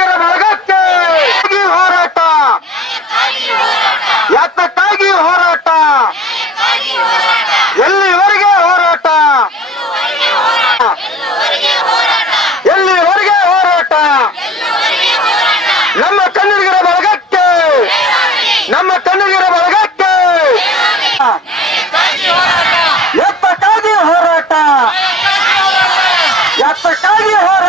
ಕನ್ನಡಿಗರ ಬಳಗಕ್ಕೆ ಹೋರಾಟ, ಯಾತಕ್ಕಾಗಿ ಹೋರಾಟ, ಎಲ್ಲಿವರೆಗೆ ಹೋರಾಟ, ಎಲ್ಲಿವರೆಗೆ ಹೋರಾಟ, ನಮ್ಮ ಕನ್ನಡಿಗರ ಬಳಗಕ್ಕೆ, ನಮ್ಮ ಕನ್ನಡಿಗರ ಬಳಗಕ್ಕೆ ಯಾತಕ್ಕಾಗಿ ಹೋರಾಟ, ಯಾತಕ್ಕಾಗಿ ಹೋರಾಟ.